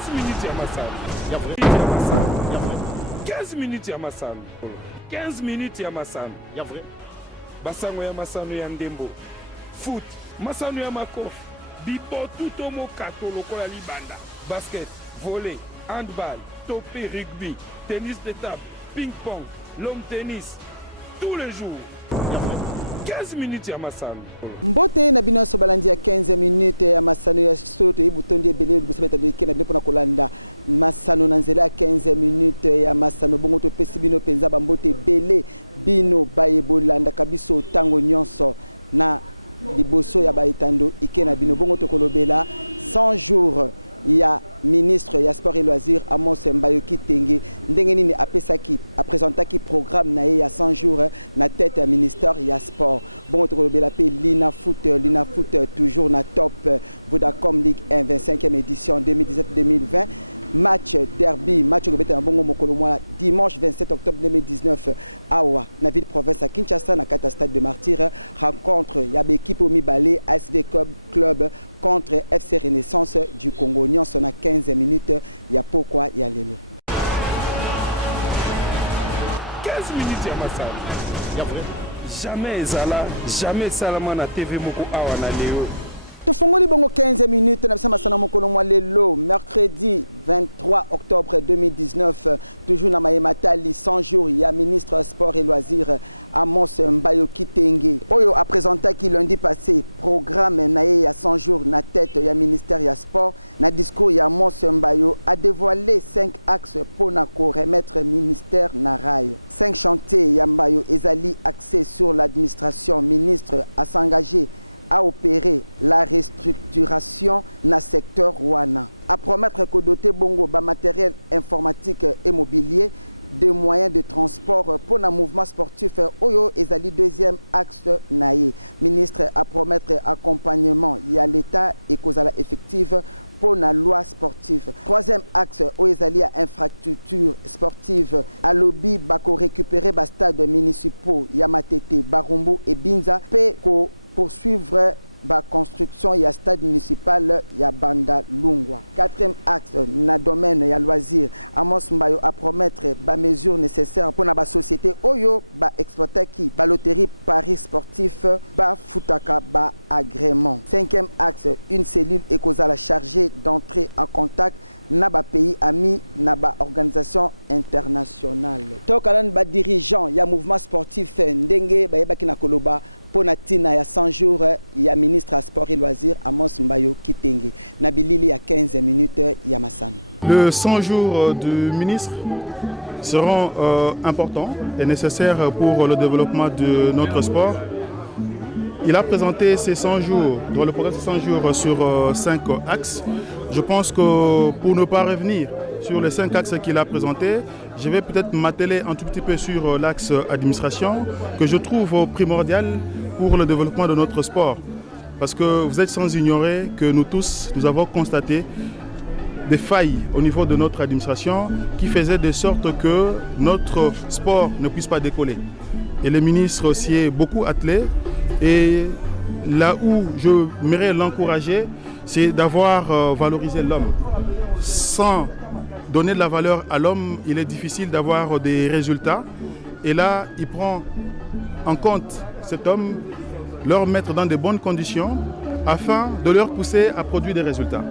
15 minutes ya masano. Ya vrai. Ya masano. Ya vrai. 15 minutes ya masano. 15 minutes ya masano. Ya vrai. Basango ya masano ya ndembo. Foot. Masano ya makofi. Bibotu tomo kato lokola libanda. Basket, volley, handball, topé, rugby, tennis de table, ping-pong, long tennis. Tous les jours. Ya vrai. 15 minutes ya masano. Minutes ya masano. Ya vrai. Jamais ezala, jamais salama na TV moko awa na leo. Les 100 jours du ministre seront importants et nécessaires pour le développement de notre sport. Il a présenté ces 100 jours, dans le programme de 100 jours sur 5 axes. Je pense que pour ne pas revenir sur les 5 axes qu'il a présentés, je vais peut-être m'atteler un tout petit peu sur l'axe administration que je trouve primordial pour le développement de notre sport. Parce que vous êtes sans ignorer que nous tous, nous avons constaté des failles au niveau de notre administration qui faisaient de sorte que notre sport ne puisse pas décoller. Et le ministre s'y est beaucoup attelé. Et là où je m'aimerais l'encourager, c'est d'avoir valorisé l'homme. Sans donner de la valeur à l'homme, il est difficile d'avoir des résultats. Et là, il prend en compte cet homme, leur mettre dans de bonnes conditions afin de leur pousser à produire des résultats.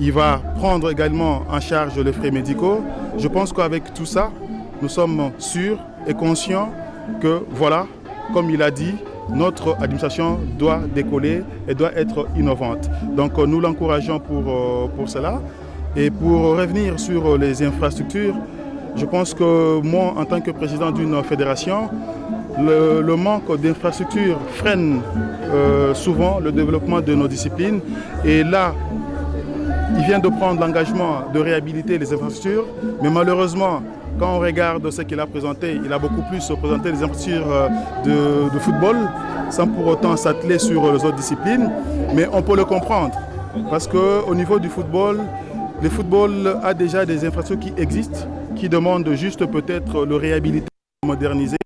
Il va prendre également en charge les frais médicaux. Je pense qu'avec tout ça, nous sommes sûrs et conscients que, voilà, comme il a dit, notre administration doit décoller et doit être innovante. Donc nous l'encourageons pour cela. Et pour revenir sur les infrastructures, je pense que moi, en tant que président d'une fédération, le manque d'infrastructures freine souvent le développement de nos disciplines. Et là, il vient de prendre l'engagement de réhabiliter les infrastructures, mais malheureusement, quand on regarde ce qu'il a présenté, il a beaucoup plus présenté les infrastructures de football, sans pour autant s'atteler sur les autres disciplines. Mais on peut le comprendre, parce qu'au niveau du football, le football a déjà des infrastructures qui existent, qui demandent juste peut-être le réhabiliter, le moderniser.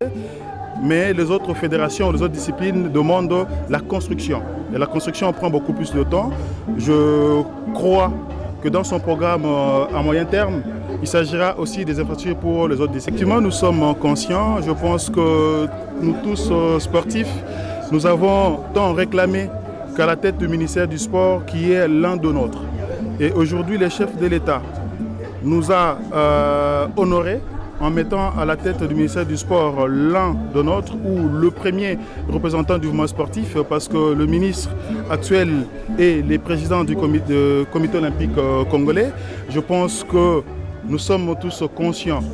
Mais les autres fédérations, les autres disciplines demandent la construction. Et la construction prend beaucoup plus de temps. Je crois que dans son programme à moyen terme, il s'agira aussi des infrastructures pour les autres disciplines. Effectivement, nous sommes conscients, je pense que nous tous sportifs, nous avons tant réclamé qu'à la tête du ministère du Sport qui est l'un de nôtres. Et aujourd'hui, le chef de l'État nous a honorés en mettant à la tête du ministère du Sport l'un de nôtres ou le premier représentant du mouvement sportif parce que le ministre actuel est le président du comité olympique congolais. Je pense que nous sommes tous conscients.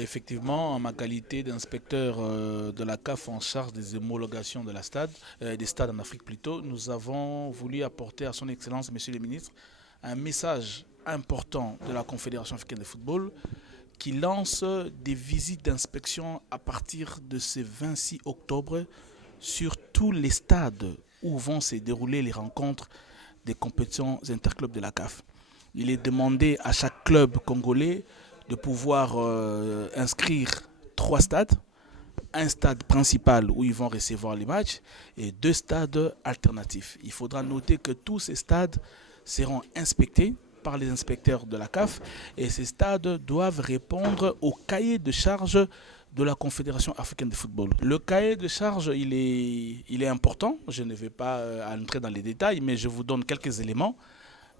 Effectivement, en ma qualité d'inspecteur de la CAF en charge des homologations de des stades en Afrique plutôt, nous avons voulu apporter à son Excellence, Monsieur le Ministre, un message important de la Confédération africaine de football qui lance des visites d'inspection à partir de ce 26 octobre sur tous les stades où vont se dérouler les rencontres des compétitions interclubs de la CAF. Il est demandé à chaque club congolais de pouvoir inscrire 3 stades, un stade principal où ils vont recevoir les matchs et 2 stades alternatifs. Il faudra noter que tous ces stades seront inspectés par les inspecteurs de la CAF et ces stades doivent répondre au cahier de charge de la Confédération africaine de football. Le cahier de charge, il est important. Je ne vais pas entrer dans les détails, mais je vous donne quelques éléments.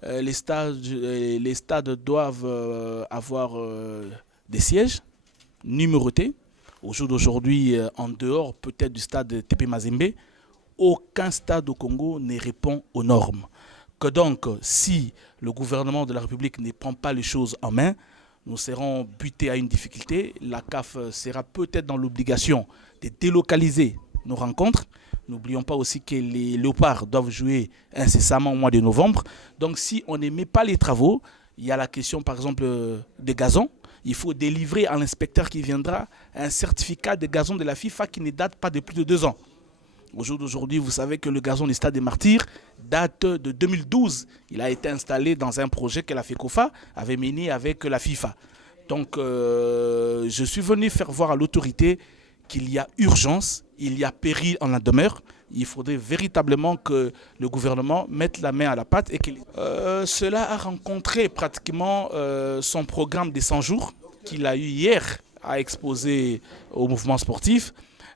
Les stades doivent avoir des sièges numérotés. Au jour d'aujourd'hui, en dehors peut-être du stade TP Mazembe, aucun stade au Congo ne répond aux normes. Que donc, si le gouvernement de la République ne prend pas les choses en main, nous serons butés à une difficulté. La CAF sera peut-être dans l'obligation de délocaliser nos rencontres. N'oublions pas aussi que les Léopards doivent jouer incessamment au mois de novembre. Donc si on ne met pas les travaux, il y a la question par exemple des gazons. Il faut délivrer à l'inspecteur qui viendra un certificat de gazon de la FIFA qui ne date pas de plus de 2 ans. Au jour d'aujourd'hui, vous savez que le gazon du Stade des Martyrs date de 2012. Il a été installé dans un projet que la FECOFA avait mené avec la FIFA. Donc je suis venu faire voir à l'autorité qu'il y a urgence, il y a péril en la demeure. Il faudrait véritablement que le gouvernement mette la main à la pâte. Cela a rencontré pratiquement son programme des 100 jours qu'il a eu hier à exposer au mouvement sportif.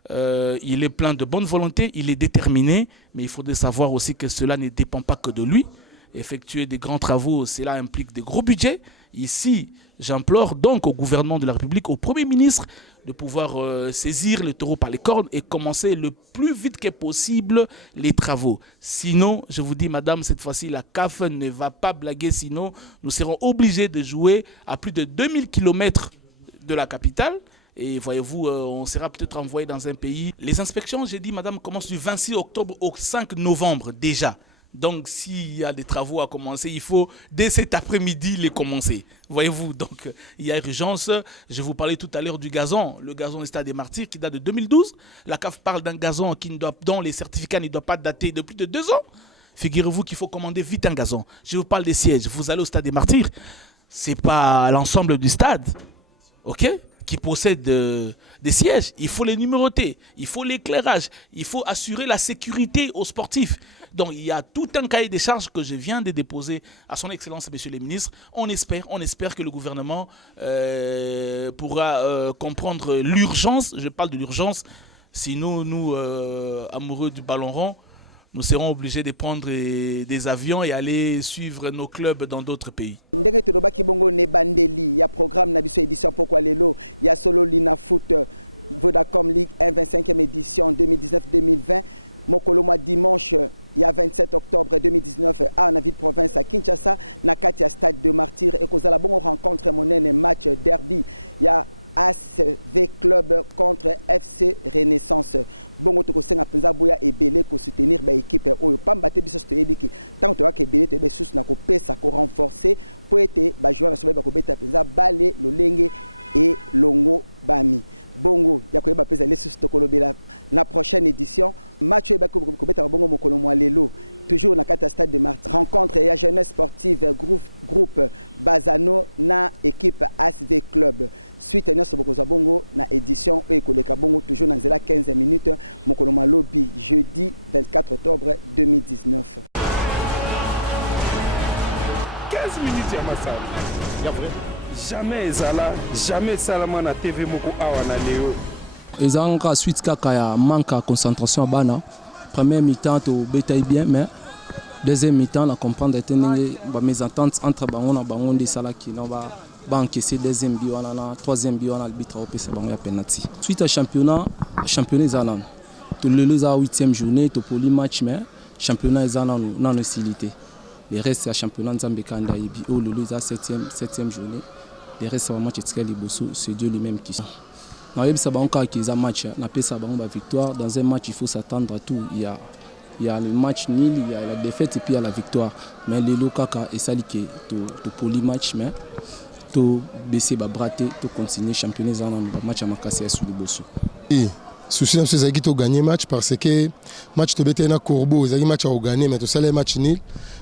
Il est plein de bonne volonté, il est déterminé, mais il faudrait savoir aussi que cela ne dépend pas que de lui. Effectuer des grands travaux, cela implique des gros budgets. Ici, j'implore donc au gouvernement de la République, au Premier ministre, de pouvoir saisir le taureau par les cornes et commencer le plus vite que possible les travaux. Sinon, je vous dis, madame, cette fois-ci, la CAF ne va pas blaguer, sinon nous serons obligés de jouer à plus de 2000 km de la capitale. Et voyez-vous, on sera peut-être envoyé dans un pays. Les inspections, j'ai dit, madame, commencent du 26 octobre au 5 novembre déjà. Donc, s'il y a des travaux à commencer, il faut dès cet après-midi les commencer. Voyez-vous, donc il y a urgence. Je vous parlais tout à l'heure du gazon, le gazon du Stade des Martyrs qui date de 2012. La CAF parle d'un gazon dont les certificats ne doivent pas dater de plus de 2 ans. Figurez-vous qu'il faut commander vite un gazon. Je vous parle des sièges. Vous allez au Stade des Martyrs, ce n'est pas l'ensemble du stade, ok, qui possède des sièges. Il faut les numéroter, il faut l'éclairage, il faut assurer la sécurité aux sportifs. Donc il y a tout un cahier des charges que je viens de déposer à son Excellence, Monsieur le Ministre. On espère que le gouvernement pourra comprendre l'urgence. Je parle de l'urgence. Sinon, nous, amoureux du ballon rond, nous serons obligés de prendre des avions et aller suivre nos clubs dans d'autres pays. 15 minutes ya masano. Ya vrai. Jamais ezala, jamais salama na TV moko awa na leo. Ezanga suite kaka ya manque de concentration bana. Première mi-temps to betaille bien mais deuxième mi-temps la comprendre était ba mésentente entre bango na bango de sala qui na ba encaisser deuxième but wana na troisième but wana arbitre au PC bango ya penalty. Suite à championnat zanan. To le za 8e journée to poli match mais championnat zanan non hostilité. Les restes à championnat Nzambe Kanda Ibi au le za 7e journée. Les restes à match etika liboso c'est Dieu lui-même qui na yeb sabanka qui za match na pesa bango ba victoire dans un match il faut s'attendre à tout il y a le match nul il y a la défaite et puis il y a la victoire mais les lokaka et sali que to poli match mais to baisser ba brater to continuer championnat za na match à makasi sur liboso et souci na c'est to gagner match parce que match to bete na Corbeau ils match à gagner mais to sale match nul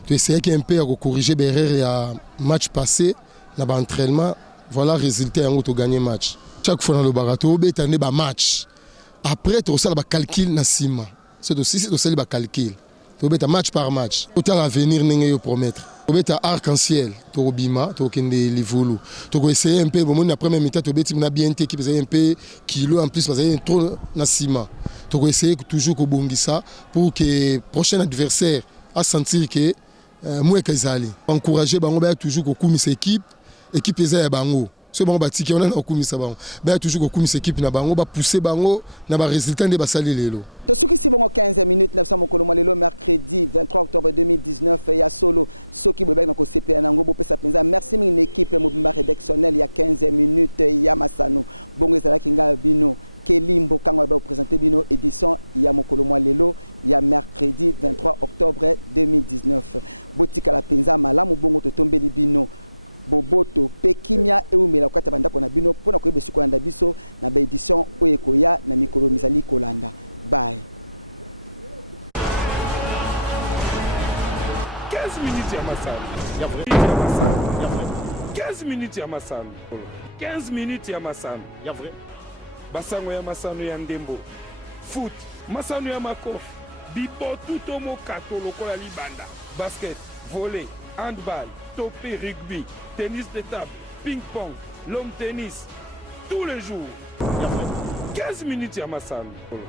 to essayer un peu à corriger l'erreur ya match passé na ba entraînement voilà résultat en to gagner match. Chaque fois dans le barato, on a un match. Après, tu as un calcul na sima. C'est aussi un calcul. Tu as un match par match. Tu as l'avenir que promettre. Tu as un arc-en-ciel. Tu as bima, tu as les voulous. Tu as essayé un peu, la première mi-temps, tu as bien été qui un peu kilo en plus, parce que trop na sima. Tu as essayé toujours que bongisa pour que le prochain adversaire a sentir que moi que zali. Encourager bango toujours que comme équipe eza bango. Ce bon bâti on a okumisa bango ba toujours okumisa équipe na bango ba pousser bango na ba résultat de basali lelo. Minutes ya masano. Ya vrai. Ya masano. Ya vrai. 15 minutes ya masano. 15 minutes ya masano. Ya vrai. Basango ya masano ya ndembo. Foot. Masano ya makofi. Bibo tuto mo kato lokola libanda. Basket, volley, handball, topé, rugby, tennis de table, ping-pong, long tennis. Tous les jours. Ya vrai. 15 minutes ya masano.